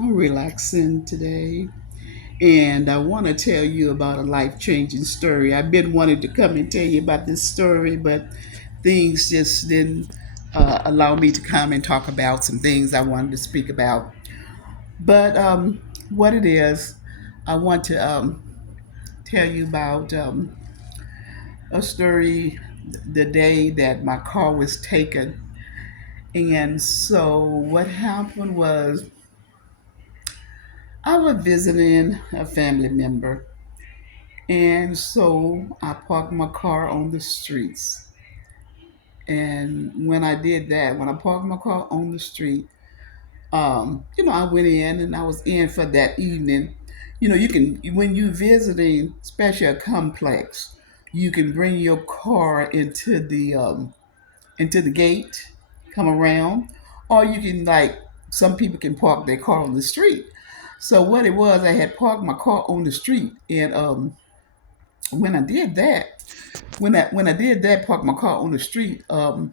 I'm relaxing today, and I want to tell you about a life changing story. I've been wanting to come and tell you about this story, but things just didn't allow me to come and talk about some things I wanted to speak about. But what it is, I want to tell you about a story the day that my car was taken. And so, what happened was, I was visiting a family member. And so I parked my car on the streets. And when I did that, when I parked my car on the street, I went in and I was in for that evening. You can, when you visiting, especially a complex, you can bring your car into the gate, come around, or you can some people can park their car on the street. So what it was, I had parked my car on the street, and when I did that, when I did that, park my car on the street. I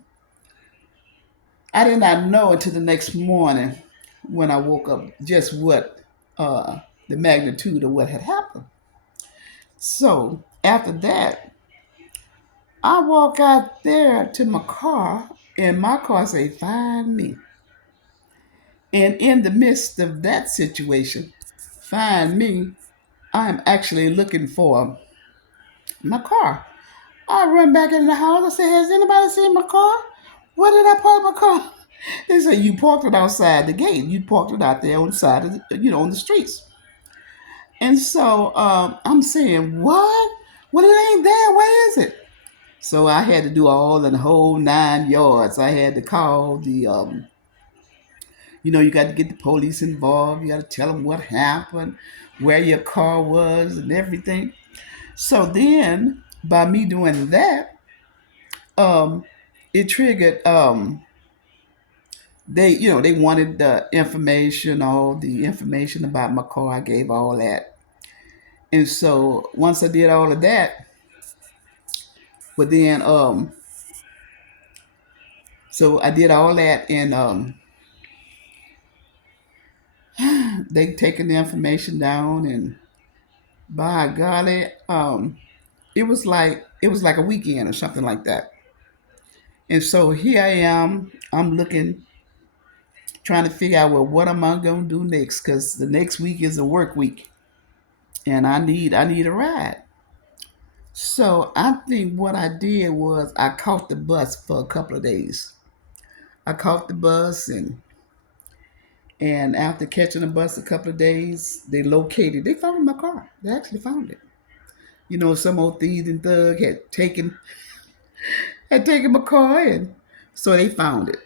did not know until the next morning when I woke up just what the magnitude of what had happened. So after that, I walk out there to my car, and my car say, "Find me." And in the midst of that situation, find me, I'm actually looking for my car. I run back in the house. I say, "Has anybody seen my car? Where did I park my car?" They say, "You parked it outside the gate. You parked it out there on the side of on the streets." And so I'm saying, "What? Well, it ain't there. Where is it?" So I had to do all the whole 9 yards. I had to call you got to get the police involved. You got to tell them what happened, where your car was, and everything. So then, by me doing that, um, it triggered. They wanted the information, all the information about my car. I gave all that, and so once I did all of that, but then so I did all that, and they taken the information down, and by golly, it was like a weekend or something like that. And so here I am. I'm looking, trying to figure out, well, what am I gonna do next? Because the next week is a work week, and I need a ride. So I think what I did was I caught the bus for a couple of days. I caught the bus, and after catching the bus a couple of days, they found my car. They actually found it. Some old thieves and thug had taken my car, and so they found it.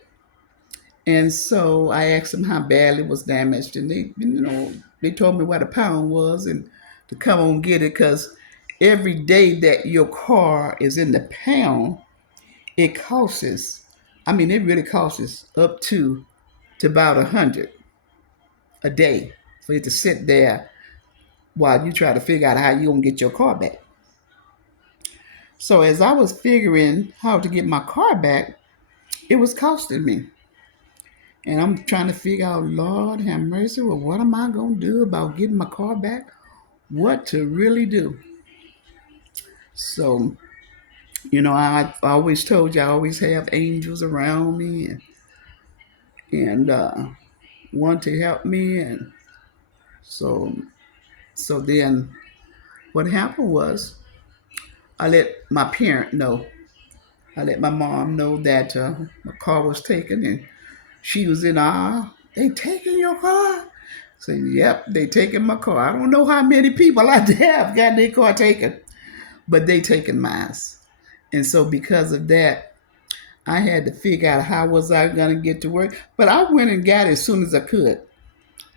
And so I asked them how badly it was damaged, and they told me what a pound was and to come on get it, because every day that your car is in the pound, it costs. I mean, it really costs up to about 100 a day for it to sit there while you try to figure out how you gonna get your car back. So as I was figuring how to get my car back, it was costing me. And I'm trying to figure out, Lord have mercy, well, what am I going to do about getting my car back? What to really do? So, I always told you I always have angels around me and want to help me. And so, so then what happened was I let my parent know. I let my mom know that my car was taken, and she was in awe. They taking your car? So, yep, they taking my car. I don't know how many people out there have got their car taken, but they taking mine. And so because of that, I had to figure out how was I gonna get to work. But I went and got it as soon as I could.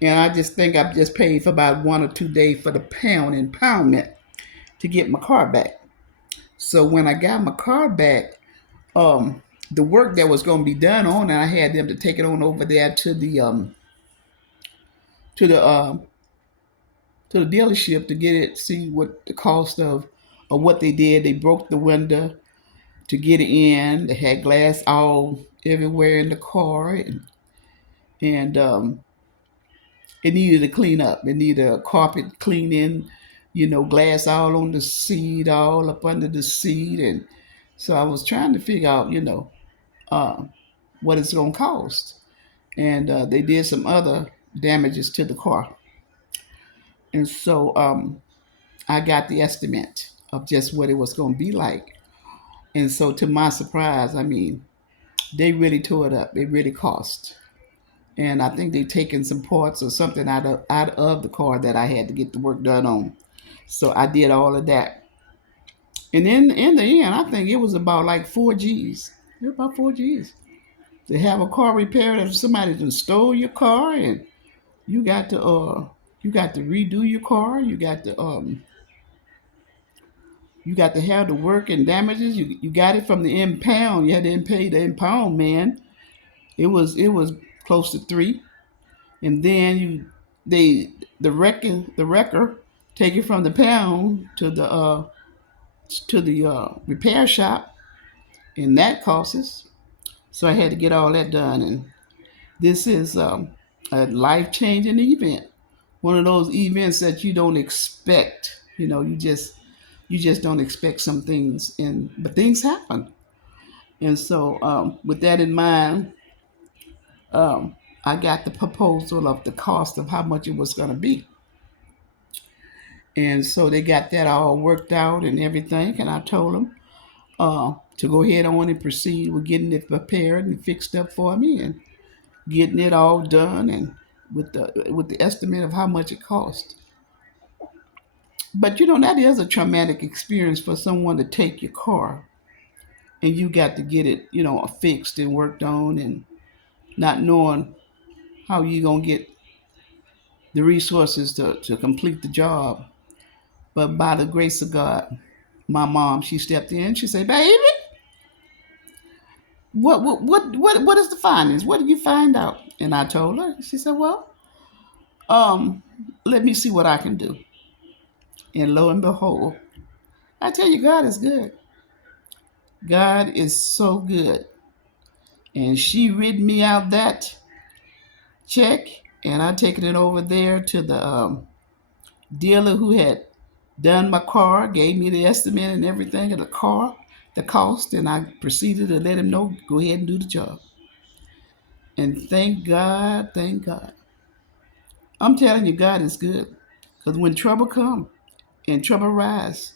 And I just think I just paid for about 1 or 2 days for the pound impoundment to get my car back. So when I got my car back, the work that was going to be done on it, I had them to take it on over there to the to the dealership to get it, see what the cost of what they did. They broke the window to get it in. They had glass all everywhere in the car, and It needed to clean up. It needed a carpet cleaning, glass all on the seat, all up under the seat. And so I was trying to figure out, uh, what it's going to cost. And they did some other damages to the car. And so I got the estimate of just what it was going to be like. And so, to my surprise, I mean, they really tore it up. It really cost. And I think they taken some parts or something out of the car that I had to get the work done on. So I did all of that. And in the end, I think it was about like 4 G's. It was about 4 G's to have a car repaired if somebody just stole your car, and you got to uh you got to redo your car. You got to have the work and damages. You got it from the impound. You had to pay the impound man. It was close to three. And then the wrecker take it from the pound to the repair shop, and that costs us. So I had to get all that done, and this is a life changing event. One of those events that you don't expect. You just don't expect some things, and but things happen. And so, with that in mind, I got the proposal of the cost of how much it was going to be. And so they got that all worked out and everything. And I told them to go ahead on and proceed with getting it prepared and fixed up for me and getting it all done and with the estimate of how much it cost. But that is a traumatic experience for someone to take your car and you got to get it, fixed and worked on and not knowing how you gonna get the resources to complete the job. But by the grace of God, my mom, she stepped in. She said, "Baby, what is the findings? What did you find out?" And I told her. She said, "Well, um, let me see what I can do." And lo and behold, I tell you, God is good. God is so good. And she read me out that check, and I taken it over there to the dealer who had done my car, gave me the estimate and everything of the car, the cost, and I proceeded to let him know, go ahead and do the job. And thank God. I'm telling you, God is good. Because when trouble come and trouble rise,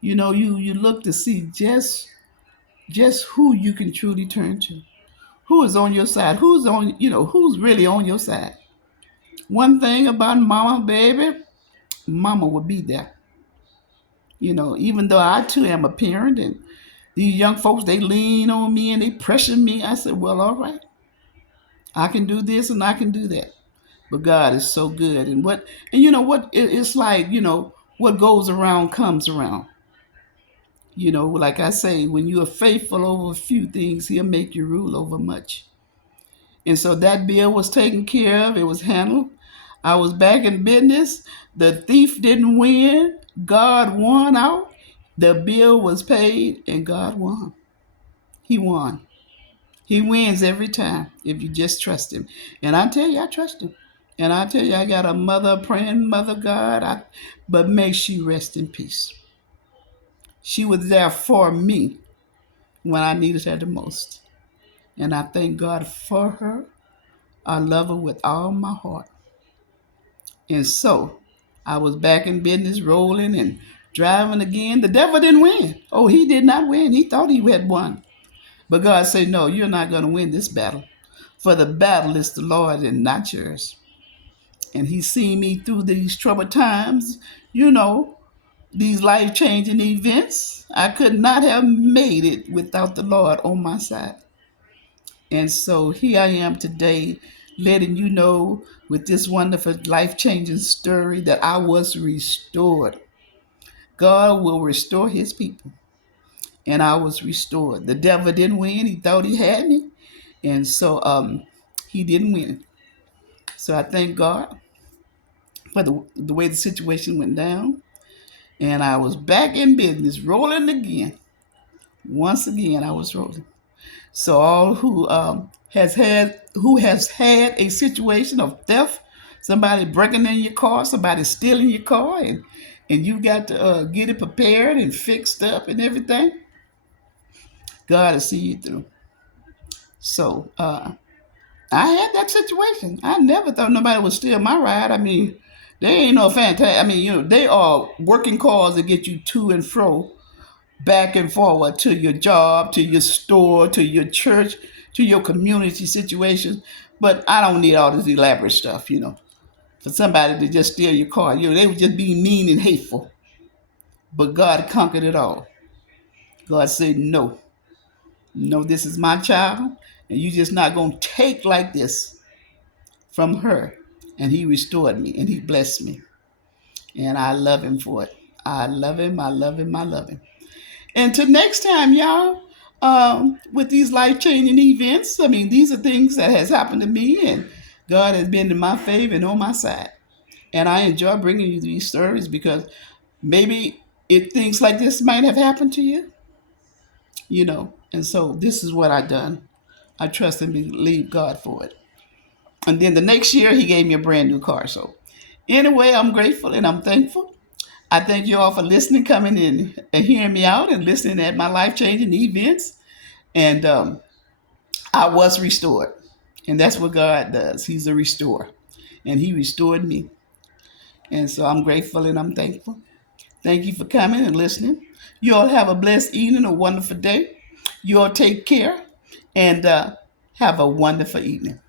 you look to see just who you can truly turn to. Who is on your side? Who's really on your side? One thing about mama, baby, mama will be there. Even though I too am a parent and these young folks, they lean on me and they pressure me. I said, well, all right, I can do this and I can do that. But God is so good. And you know what? It's like, what goes around comes around. Like I say, when you are faithful over a few things, he'll make you rule over much. And so that bill was taken care of. It was handled. I was back in business. The thief didn't win. God won out. The bill was paid and God won. He won. He wins every time if you just trust him. And I tell you, I trust him. And I tell you, I got a mother, praying mother, God. But may she rest in peace. She was there for me when I needed her the most. And I thank God for her. I love her with all my heart. And so I was back in business, rolling and driving again. The devil didn't win. Oh, he did not win. He thought he had won. But God said, no, you're not going to win this battle. For the battle is the Lord and not yours. And he's seen me through these troubled times, these life changing events. I could not have made it without the Lord on my side. And so here I am today, letting you know with this wonderful life changing story that I was restored. God will restore his people. And I was restored. The devil didn't win. He thought he had me. And so he didn't win. So I thank God for the way the situation went down. And I was back in business, rolling again. Once again, I was rolling. So all who has had a situation of theft, somebody breaking in your car, somebody stealing your car, and you got to get it prepared and fixed up and everything, God will see you through. So I had that situation. I never thought nobody would steal my ride. I mean, they ain't no fantastic. I mean, they are working cars that get you to and fro, back and forward to your job, to your store, to your church, to your community situations. But I don't need all this elaborate stuff. For somebody to just steal your car. They would just be mean and hateful. But God conquered it all. God said, no, no, this is my child, and you just not going to take like this from her. And he restored me and he blessed me. And I love him for it. I love him. I love him. I love him. Until next time, y'all, with these life-changing events, I mean, these are things that has happened to me, and God has been in my favor and on my side. And I enjoy bringing you these stories because maybe it things like this might have happened to you. And so this is what I done. I trust and believe God for it. And then the next year, he gave me a brand new car. So anyway, I'm grateful and I'm thankful. I thank you all for listening, coming in and hearing me out and listening at my life changing events. And I was restored. And that's what God does. He's a restorer. And he restored me. And so I'm grateful and I'm thankful. Thank you for coming and listening. You all have a blessed evening, a wonderful day. You all take care and have a wonderful evening.